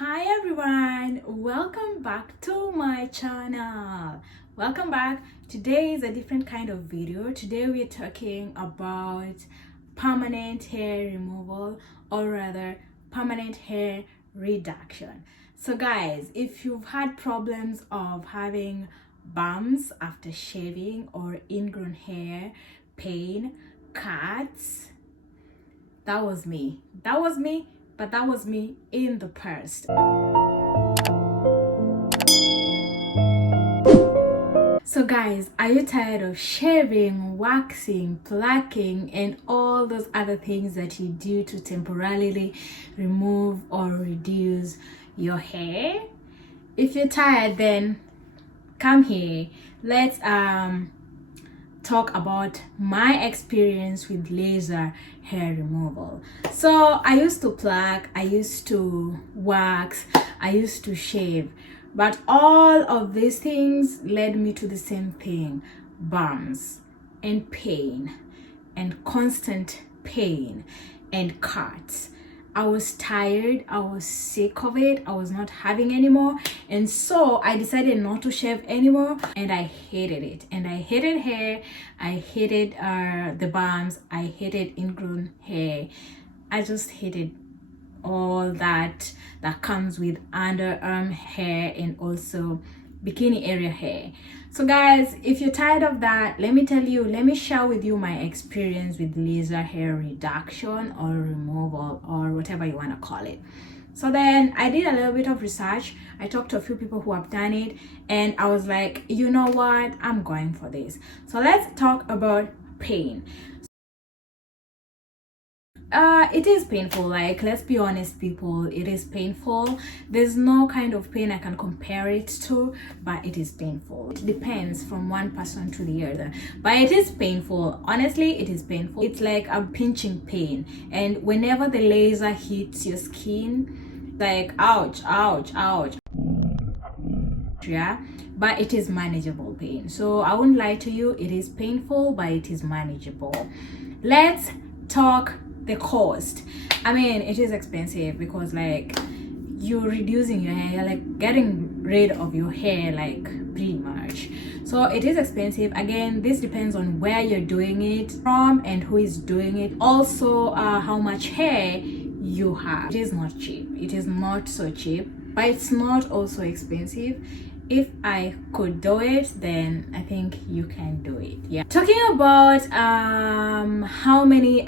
Hi everyone, welcome back to my channel. Welcome back. Today is a different kind of video. Today we're talking about permanent hair removal, or rather permanent hair reduction. So guys, if you've had problems of having bumps after shaving or ingrown hair, pain, cuts, that was me, but that was me in the past. So guys, are you tired of shaving, waxing, plucking, and all those other things that you do to temporarily remove or reduce your hair? If you're tired, then come here. Let's talk about my experience with laser hair removal. So I used to pluck, I used to wax, I used to shave, but all of these things led me to the same thing: bumps and pain and constant pain and cuts. I was tired, I was sick of it, I was not having anymore, and so I decided not to shave anymore, and I hated it. And I hated hair, I hated the bumps, I hated ingrown hair. I just hated all that comes with underarm hair and also bikini area hair. So guys, if you're tired of that, let me share with you my experience with laser hair reduction or removal, or whatever you want to call it. So then I did a little bit of research. I talked to a few people who have done it, and I was like, you know what, I'm going for this. So let's talk about pain. It is painful. Like, let's be honest, people, it is painful. There's no kind of pain I can compare it to, but it is painful. It depends from one person to the other, but it is painful. Honestly, it is painful. It's like a pinching pain, and whenever the laser hits your skin, like ouch, ouch, ouch. Yeah, but it is manageable pain. So I won't lie to you, it is painful, but it is manageable. Let's talk the cost. I mean, it is expensive because, like, you're reducing your hair, you're like getting rid of your hair, like, pretty much. So it is expensive. Again, this depends on where you're doing it from and who is doing it, also how much hair you have. It is not cheap, it is not so cheap, but it's not also expensive. If I could do it, then I think you can do it. Yeah. Talking about how many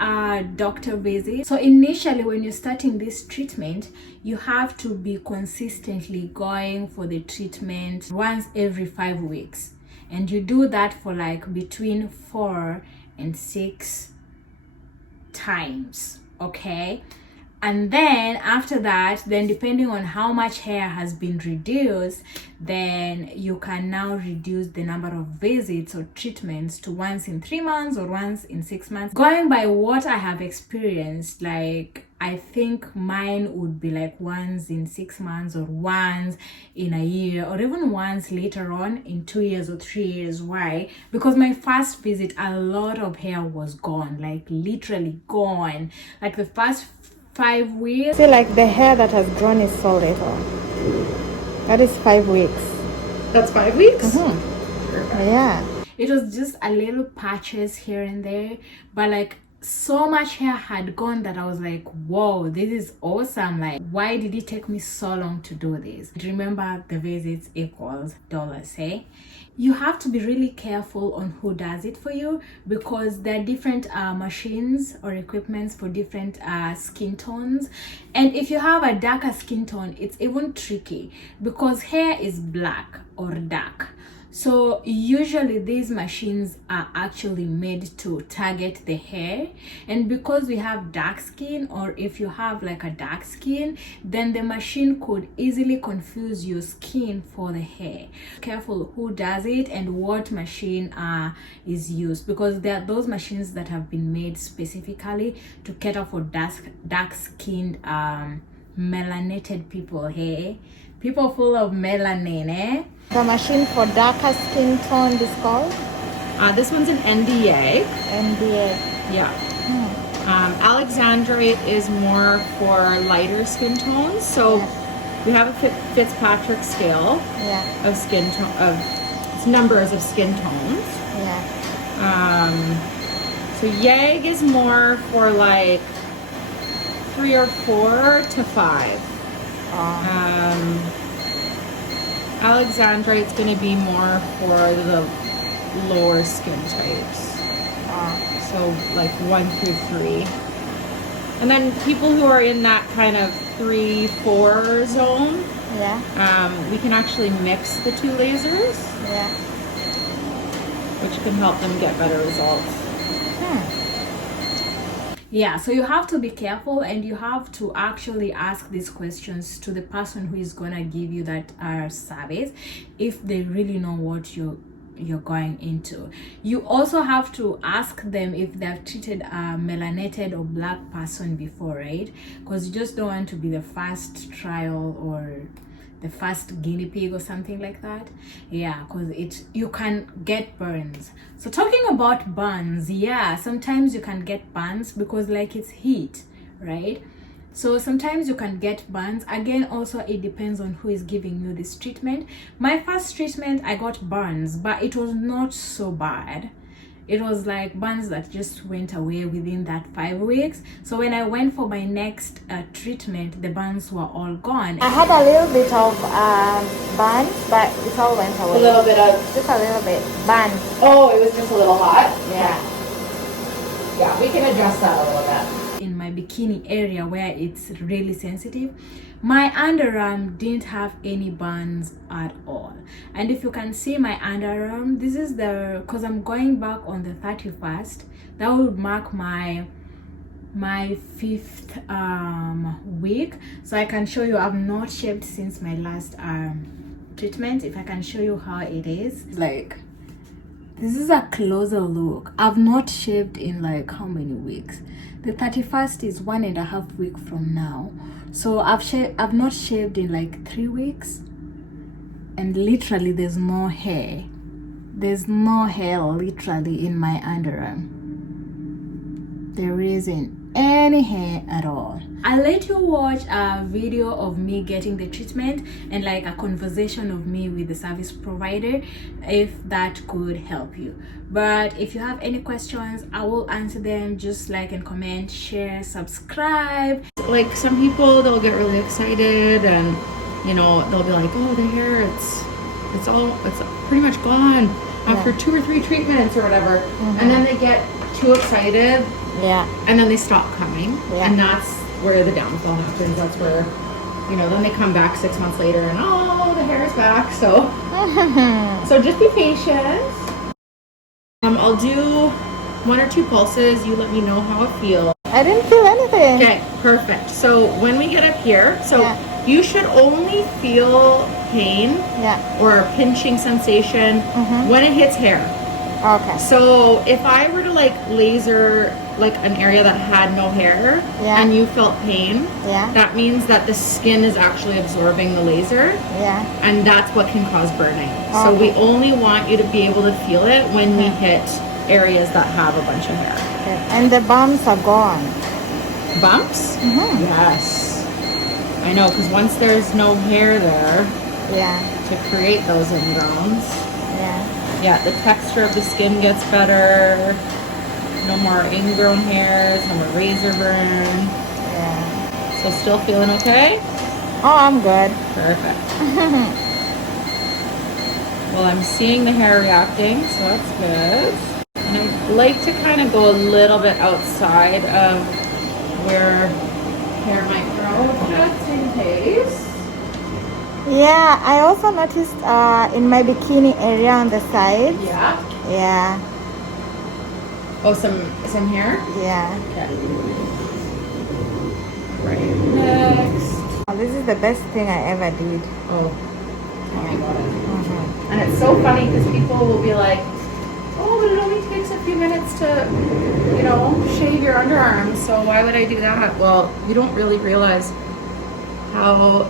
doctor visits. So initially, when you're starting this treatment, you have to be consistently going for the treatment once every 5 weeks, and you do that for like between 4 and 6 times. Okay. And then after that, then depending on how much hair has been reduced, then you can now reduce the number of visits or treatments to once in 3 months or once in 6 months. Going by what I have experienced, like, I think mine would be like once in 6 months or once in a year, or even once later on in 2 years or 3 years. Why? Because my first visit, a lot of hair was gone, like literally gone. Like the first 5 weeks, I feel like the hair that has grown is so little. That is 5 weeks. That's 5 weeks? Yeah. it was just a little patches here and there, but like so much hair had gone that I was like, whoa, this is awesome. Like, why did it take me so long to do this? Remember, the visits equals dollars, hey? You have to be really careful on who does it for you, because there are different machines or equipments for different skin tones. And if you have a darker skin tone, it's even tricky because hair is black or dark. So usually these machines are actually made to target the hair, and because we have dark skin, or if you have like a dark skin, then the machine could easily confuse your skin for the hair. Careful who does it and what machine is used, because there are those machines that have been made specifically to cater for dark skinned melanated people, hey, people full of melanin, eh? The machine for darker skin tone is called? This one's an NDA. NDA. Yeah. Alexandrite is more for lighter skin tones. So We have a Fitzpatrick scale Yeah. of skin tone, of numbers of skin tones. Yeah. So YAG is more for like 3 or 4 to 5. Alexandrite's going to be more for the lower skin types. So like 1 through 3. And then people who are in that kind of 3-4 zone, Yeah. we can actually mix the 2 lasers, Yeah. which can help them get better results. Yeah, so you have to be careful, and you have to actually ask these questions to the person who is gonna give you that service, if they really know what you're going into. You also have to ask them if they've treated a melanated or black person before, right? Because you just don't want to be the first trial or the first guinea pig or something like that. Yeah, because you can get burns. So talking about burns, yeah, sometimes you can get burns because like it's heat, right? So sometimes you can get burns. Again, also it depends on who is giving you this treatment. My first treatment, I got burns, but it was not so bad. It was like burns that just went away within that 5 weeks. So when I went for my next treatment, the burns were all gone. I had a little bit of burn, but it all went away. A little bit of... Just a little bit. Burn. Oh, it was just a little hot? Yeah. Yeah, we can adjust that a little bit. In my bikini area where it's really sensitive, my underarm didn't have any burns at all. And if you can see my underarm, this is because I'm going back on the 31st, that would mark my 5th week. So I can show you I've not shaved since my last treatment. If I can show you how it is, like, this is a closer look. I've not shaved in like how many weeks? The 31st is 1.5 weeks from now. So I've not shaved in like 3 weeks. And literally there's no hair. There's no hair literally in my underarm. There isn't any hair at all. I'll let you watch a video of me getting the treatment and like a conversation of me with the service provider, if that could help you. But if you have any questions, I will answer them. Just like and comment, share, subscribe. Like some people, they'll get really excited and you know, they'll be like, oh, the hair, it's pretty much gone after 2 or 3 treatments or whatever. And then they get too excited. Yeah. And then they stop coming. Yeah. And that's where the downfall happens. That's where, you know, then they come back 6 months later and oh, the hair is back. So, so just be patient. I'll do 1 or 2 pulses. You let me know how it feels. I didn't feel anything. Okay, perfect. So when we get up here, so you should only feel pain or a pinching sensation when it hits hair. Okay. So if I were to like laser like an area that had no hair and you felt pain, that means that the skin is actually absorbing the laser. Yeah. And that's what can cause burning. So we only want you to be able to feel it when we hit areas that have a bunch of hair. Okay. And the bumps are gone. Bumps? Yes. I know, because once there's no hair there to create those ingrowns. Yeah, the texture of the skin gets better. No more ingrown hairs, no more razor burn. Yeah. So still feeling okay? Oh, I'm good. Perfect. Well, I'm seeing the hair reacting, so that's good. And I like to kind of go a little bit outside of where hair might grow, just in case. Yeah, I also noticed in my bikini area on the side. Yeah. Yeah. Oh, some hair? Yeah. Okay. Right. Next. Oh, this is the best thing I ever did. Oh my god. And it's so funny because people will be like, oh, but it only takes a few minutes to, you know, shave your underarms, so why would I do that? Well, you don't really realize how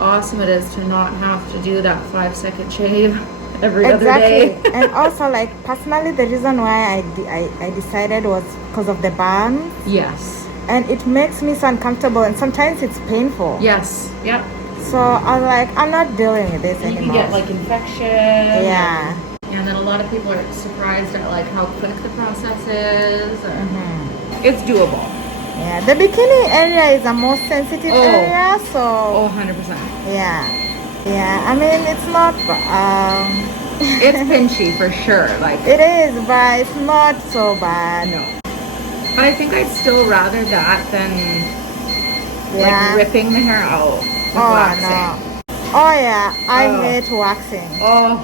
awesome it is to not have to do that 5-second shave every other day. And also, like, personally, the reason why I decided was because of the burn. Yes. And it makes me so uncomfortable, and sometimes it's painful. Yes. Yep. So I was like, I'm not dealing with this And you anymore. can get like infection. Yeah. And then a lot of people are surprised at like how quick the process is. It's doable. Yeah, the bikini area is a more sensitive area, so Oh, 100%. yeah. I mean, it's not It's pinchy for sure. Like it is, but it's not so bad. no. But I think I'd still rather that than like ripping the hair out with waxing. No. Oh yeah, I hate waxing. Oh,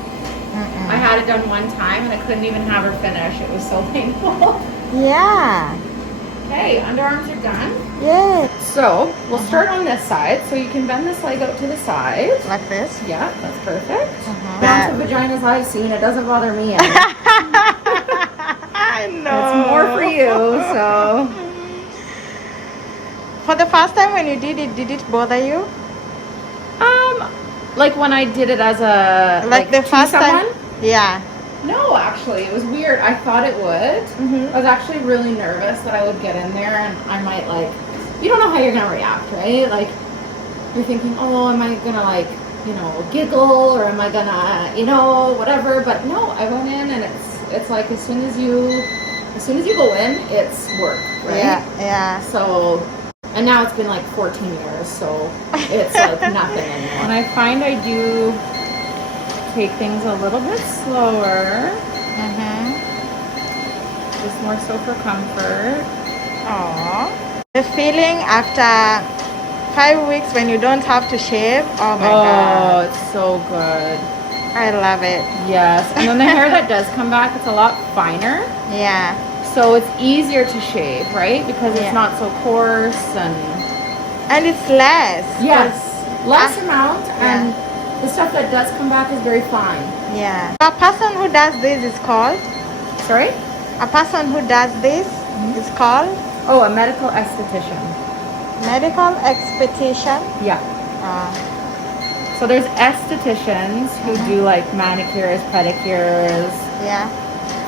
I had it done one time and I couldn't even have her finish. It was so painful. Yeah. Okay, underarms are done. Yeah. So we'll start on this side. So you can bend this leg out to the side. Like this? Yeah, that's perfect. Down to vaginas I've seen, it doesn't bother me any. I know. It's more for you, so. For the first time when you did it bother you? Like when I did it as a Like the to first someone? time? Yeah. No, actually, it was weird. I thought it would. I was actually really nervous that I would get in there and I might like, you don't know how you're gonna react, right? Like, you're thinking, oh, am I gonna like, you know, giggle or am I gonna, you know, whatever? But no, I went in and it's like as soon as you go in, it's work, right? Yeah. So, and now it's been like 14 years, so it's like nothing anymore. And I find I do take things a little bit slower. Just more so for comfort. Aww. The feeling after 5 weeks when you don't have to shave, oh my god. Oh, it's so good. I love it. Yes, and then the hair that does come back, it's a lot finer. Yeah. So it's easier to shave, right? Because it's not so coarse and it's less. Yes, less amount, and the stuff that does come back is very fine. Yeah. A person who does this is called? Sorry? A person who does this is called? Oh, a medical esthetician. Medical esthetician? Yeah. So there's estheticians who do like manicures, pedicures,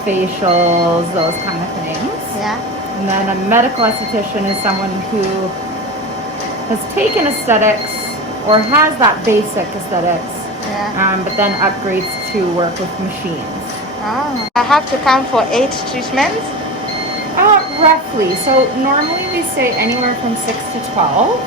facials, those kind of things. Yeah. And then a medical esthetician is someone who has taken aesthetics or has that basic aesthetics, but then upgrades to work with machines. Oh. I have to come for 8 treatments? Roughly. So normally we say anywhere from 6 to 12.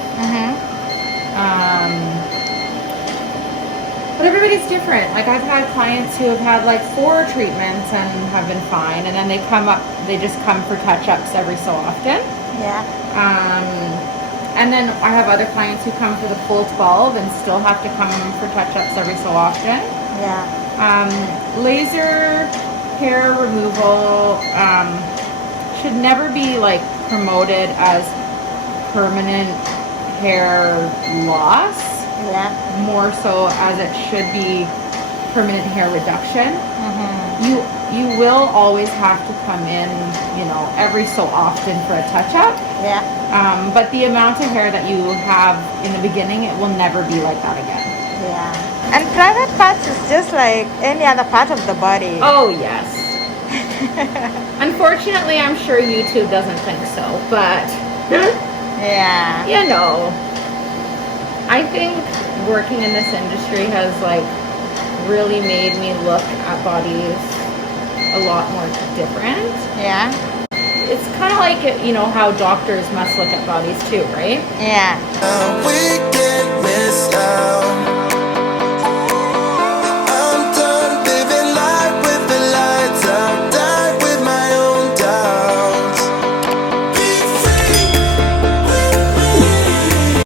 But everybody's different. Like I've had clients who have had like 4 treatments and have been fine, and then they just come for touch-ups every so often. Yeah. And then I have other clients who come for the full 12 and still have to come for touch-ups every so often. Yeah. Laser hair removal should never be like promoted as permanent hair loss. Yeah. More so as it should be permanent hair reduction. You will always have to come in, you know, every so often for a touch-up. Yeah. But the amount of hair that you have in the beginning, it will never be like that again. Yeah. And private parts is just like any other part of the body. Oh, yes. Unfortunately, I'm sure YouTube doesn't think so, but yeah. you know, I think working in this industry has like really made me look at bodies a lot more different. Yeah. It's kind of like, you know, how doctors must look at bodies too, right? Yeah. We can't miss out.